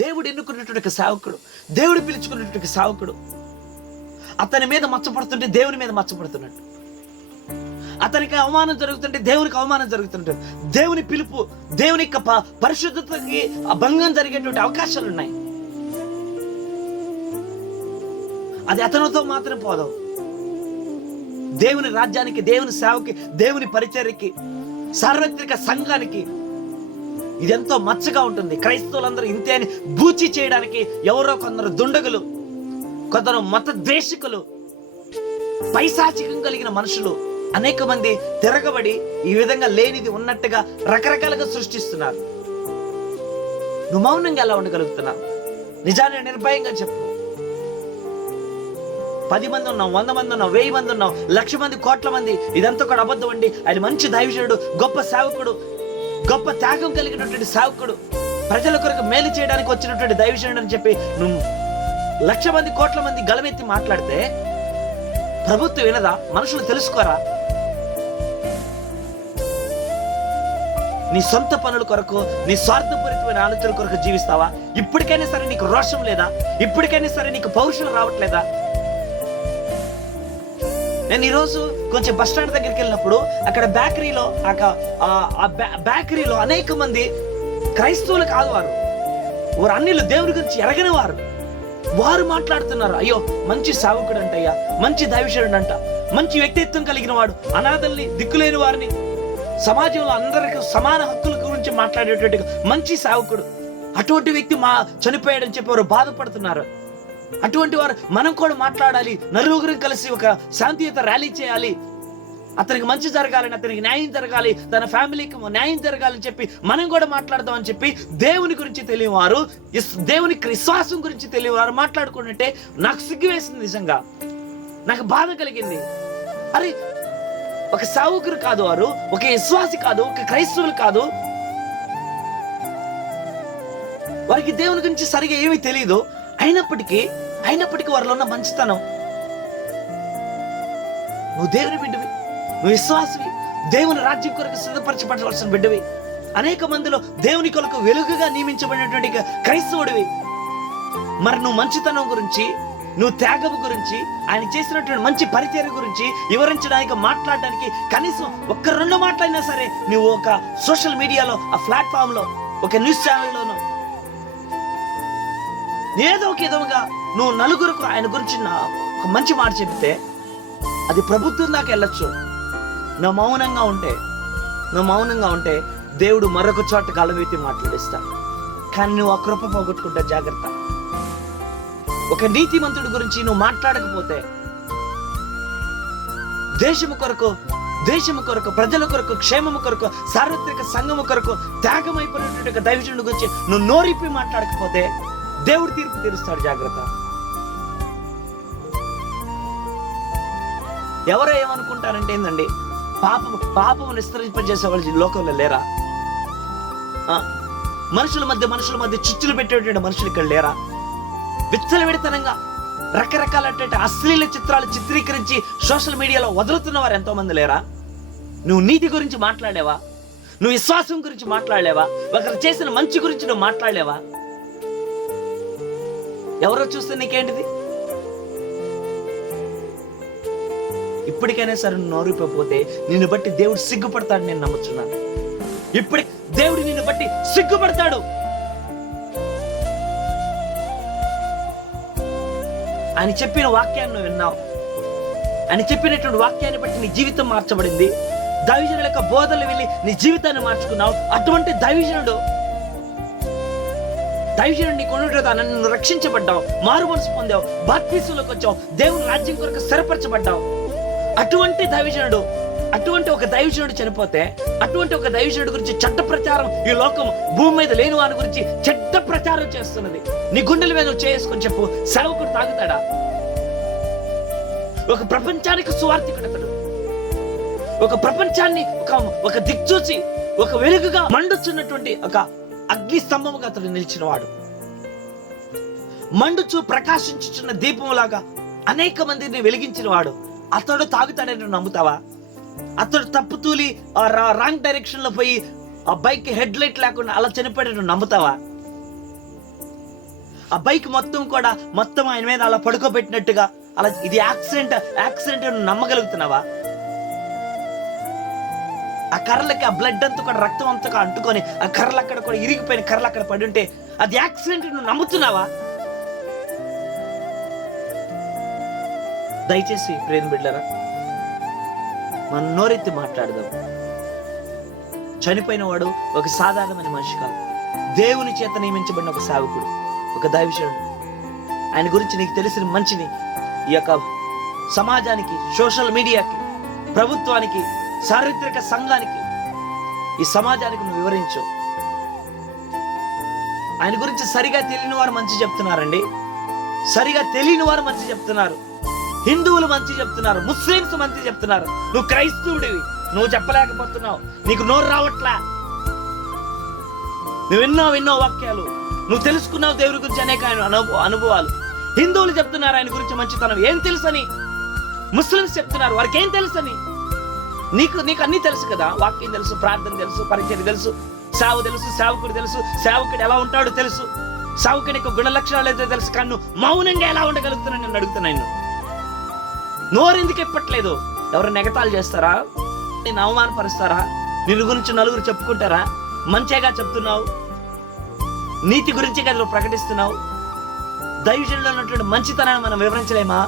దేవుడు ఎన్నుకున్నటువంటి సేవకుడు, దేవుడు పిలుచుకున్నటువంటి సేవకుడు అతని మీద మచ్చపడుతుంటే దేవుని మీద మచ్చపడుతున్నట్టు, అతనికి అవమానం జరుగుతుంటే దేవునికి అవమానం జరుగుతుంటుంది. దేవుని పిలుపు, దేవుని యొక్క పరిశుద్ధతకి భంగం జరిగేటువంటి అవకాశాలు ఉన్నాయి. అది అతనితో మాత్రం పోదు. దేవుని రాజ్యానికి, దేవుని సేవకి, దేవుని పరిచర్యకి, సార్వత్రిక సంఘానికి ఇదెంతో మచ్చగా ఉంటుంది. క్రైస్తవులందరూ ఇంతే అని బూచి చేయడానికి ఎవరో కొందరు దుండగులు, కొందరు మత ద్వేషికులు, పైశాచికం కలిగిన మనుషులు అనేక మంది తిరగబడి ఈ విధంగా లేనిది ఉన్నట్టుగా రకరకాలుగా సృష్టిస్తున్నారు. నువ్వు మౌనంగా ఎలా ఉండగలుగుతున్నావు? నిజాన్ని నిర్భయంగా చెప్పు. 10 మంది ఉన్నాం, 100 మంది ఉన్నాం, 1000 మంది ఉన్నాం, 1,00,000 మంది, కోట్ల మంది, ఇదంతా కూడా అబద్ధం అండి. ఆయన మంచి దైవజనుడు, గొప్ప సేవకుడు, గొప్ప త్యాగం కలిగినటువంటి సేవకుడు, ప్రజల కొరకు మేలు చేయడానికి వచ్చినటువంటి దైవజనుడు అని చెప్పి నువ్వు 1,00,000 మంది, కోట్ల మంది గలమెత్తి మాట్లాడితే ప్రభుత్వం వినదా? మనుషులు తెలుసుకోరా? నీ సొంత పనుల కొరకు, నీ స్వార్థపూరితమైన ఆలోచనల కొరకు జీవిస్తావా? ఇప్పటికైనా సరే నీకు రోషం లేదా? ఇప్పటికైనా సరే నీకు పౌరుషం రావట్లేదా? నేను ఈరోజు కొంచెం బస్ స్టాండ్ దగ్గరికి వెళ్ళినప్పుడు అక్కడ బేకరీలో అనేక మంది క్రైస్తవులు కాదు, వారు అన్నిలు దేవుని గురించి ఎరగని వారు మాట్లాడుతున్నారు. అయ్యో మంచి సేవకుడు అంటయ్యా, మంచి దైవజనుడు అంట, మంచి వ్యక్తిత్వం కలిగిన వాడు, అనాథల్ని, దిక్కులేని వారిని, సమాజంలో అందరికీ సమాన హక్కుల గురించి మాట్లాడేటువంటి మంచి సేవకుడు, అటువంటి వ్యక్తి చనిపోయాడని చెప్పి వారు బాధపడుతున్నారు. అటువంటి వారు మనం కూడా మాట్లాడాలి, నలుగురం కలిసి ఒక శాంతియుత ర్యాలీ చేయాలి, అతనికి మంచి జరగాలని, అతనికి న్యాయం జరగాలి, తన ఫ్యామిలీకి న్యాయం జరగాలని చెప్పి మనం కూడా మాట్లాడదామని చెప్పి దేవుని గురించి తెలియవారు, దేవునికి విశ్వాసం గురించి తెలియవారు మాట్లాడుకుంటుంటే నాకు సిగ్గు వేసింది. నిజంగా నాకు బాధ కలిగింది. అరే, ఒక సేవకుడు కాదు వారు, ఒక విశ్వాసి కాదు, ఒక క్రైస్తవులు కాదు, వారికి దేవుని గురించి సరిగా ఏమీ తెలియదు. అయినప్పటికీ వారిలో ఉన్న మంచితనం, నువ్వు దేవుని బిడ్డవి, నువ్వు విశ్వాసివి, దేవుని రాజ్యం కొరకు సిద్ధపరచబడవలసిన బిడ్డవి, అనేక మందిలో దేవుని కొరకు వెలుగుగా నియమించబడినటువంటి క్రైస్తవుడివి. మరి నువ్వు మంచితనం గురించి, నువ్వు త్యాగం గురించి, ఆయన చేసినటువంటి మంచి పరిచర్య గురించి వివరించడానికి, మాట్లాడడానికి కనీసం 1-2 మాటలైనా సరే నువ్వు ఒక సోషల్ మీడియాలో, ఆ ప్లాట్ఫామ్ లో, ఒక న్యూస్ ఛానల్లోనో ఏదో ఒక విధంగా నువ్వు నలుగురికి ఆయన గురించి ఒక మంచి మాట చెప్తే అది ప్రభుత్వం దాకా వెళ్ళొచ్చు. నువ్వు మౌనంగా ఉంటే దేవుడు మరొక చోట గలవెత్తి మాట్లాడిస్తాడు. కానీ నువ్వు ఆ కృప పోగొట్టుకుంటే జాగ్రత్త. ఒక నీతిమంతుడి గురించి నువ్వు మాట్లాడకపోతే దేశము కొరకు, ప్రజల కొరకు, క్షేమము కొరకు, సార్వత్రిక సంఘము కొరకు త్యాగమైపోయినటువంటి దైవజనుడి గురించి నువ్వు నోరిప్పి మాట్లాడకపోతే దేవుడు తీర్పు తీరుస్తాడు. జాగ్రత్త. ఎవరో ఏమనుకుంటారంటే ఏందండి, పాపము నిస్తరింపజేసే వాళ్ళు లోకంలో లేరా? మనుషుల మధ్య చిచ్చులు పెట్టేటువంటి మనుషులు ఇక్కడ లేరా? విచ్చలవిడితనంగా రకరకాల అశ్లీల చిత్రాలు చిత్రీకరించి సోషల్ మీడియాలో వదులుతున్న వారు ఎంతో మంది లేరా? నువ్వు నీతి గురించి మాట్లాడలేవా? నువ్వు విశ్వాసం గురించి మాట్లాడలేవా? ఒకరు చేసిన మంచి గురించి నువ్వు మాట్లాడలేవా? ఎవరో చూస్తే నీకేంటిది? ఇప్పటికైనా సరే నువ్వు నోరిపోతే నిన్ను బట్టి దేవుడు సిగ్గుపడతాడు. నేను నమ్ముతున్నాను. దేవుడు నిన్ను బట్టి సిగ్గుపడతాడు. ఆయన చెప్పిన వాక్యాన్ని నువ్వు విన్నావు. ఆయన చెప్పినటువంటి వాక్యాన్ని బట్టి నీ జీవితం మార్చబడింది. దైవజనుల యొక్క బోధనలు వెళ్ళి నీ జీవితాన్ని మార్చుకున్నావు. అటువంటి దైవజనుడు నీకు ఉన్నట్టుగా నన్ను రక్షించబడ్డావు, మారు మనసు పొందావు, బాప్తిస్మంలోకి వచ్చావు, దేవుని రాజ్యం కొరకు స్థిరపరచబడ్డావు. అటువంటి ఒక దైవజనుడు చనిపోతే, అటువంటి ఒక దైవజనుడు గురించి చెడ్డ ప్రచారం ఈ లోకం భూమి మీద లేని వారి గురించి చెడ్డ ప్రచారం చేస్తున్నది. నీ గుండెల మీద చేసుకొని చెప్పు, సేవకుడు తాగుతాడా? ఒక ప్రపంచానికి సువార్థికుడు అతడు. ఒక ప్రపంచాన్ని ఒక దిక్చూచి, ఒక వెలుగుగా మండుచున్నటువంటి ఒక అగ్ని స్తంభముగా అతడు నిలిచిన వాడు. మండుచు ప్రకాశించుచున్న దీపములాగా అనేక మందిని వెలిగించిన వాడు. అతడు తాగుతాడని నమ్ముతావా? అతడు తప్పుతూలి రాంగ్ డైరెక్షన్ లో పోయి ఆ బైక్ హెడ్ లైట్ లేకుండా అలా చనిపోయాడు నమ్ముతావా? ఆ బైక్ మొత్తం ఆయన మీద అలా పడుకోబెట్టినట్టుగా అలా ఇది యాక్సిడెంట్ నమ్మగలుగుతున్నావా? ఆ కర్రలకి ఆ బ్లడ్ అంతా కూడా రక్తం అంతా అంటుకొని ఆ కర్రలు అక్కడ కూడా ఇరిగిపోయిన కర్రలు అక్కడ పడి ఉంటే అది యాక్సిడెంట్ నువ్వు నమ్ముతున్నావా? దయచేసి ప్రేమ బిడ్డలారా, మనం నోరెత్తి మాట్లాడదాం. చనిపోయిన వాడు ఒక సాధారణమైన మనిషి కాదు, దేవుని చేత నియమించబడిన ఒక సేవకుడు, ఒక దైవజనుడు. ఆయన గురించి నీకు తెలిసిన మంచిని ఈ యొక్క సమాజానికి, సోషల్ మీడియాకి, ప్రభుత్వానికి, చారిత్రక సంఘానికి, ఈ సమాజానికి నువ్వు వివరించు. ఆయన గురించి సరిగా తెలియని వారు మంచి చెప్తున్నారండి, సరిగా తెలియని వారు మంచి చెప్తున్నారు, హిందువులు మంచి చెప్తున్నారు, ముస్లింస్ మంచి చెప్తున్నారు. నువ్వు క్రైస్తవుడివి, నువ్వు చెప్పలేకపోతున్నావు, నీకు నోరు రావట్లా. నువ్వు ఎన్నో వాక్యాలు నువ్వు తెలుసుకున్నావు దేవుడి గురించి, అనేక అనుభవాలు. హిందువులు చెప్తున్నారు ఆయన గురించి మంచితనం, ఏం తెలుసని. ముస్లింస్ చెప్తున్నారు, వారికి ఏం తెలుసని. నీకు అన్ని తెలుసు కదా, వాక్యం తెలుసు, ప్రార్థన తెలుసు, పరిచయం తెలుసు, సేవ తెలుసు, సేవకుడు తెలుసు, సేవకుడు ఎలా ఉంటాడో తెలుసు, సేవకుని యొక్క గుణ లక్షణాలు ఏదో తెలుసు. కానీ నువ్వు మౌనంగా ఎలా ఉండగలుగుతున్నాను నేను అడుగుతున్నాను. నోరు ఎందుకు ఇప్పట్లేదు? ఎవరు నెగతాలు చేస్తారా? నేను అవమానపరుస్తారా? నిన్ను గురించి నలుగురు చెప్పుకుంటారా? మంచిగా చెప్తున్నావు, నీతి గురించి కదా ప్రకటిస్తున్నావు. దైవజనుల్లో ఉన్నటువంటి మంచితనాన్ని మనం వివరించలేమా?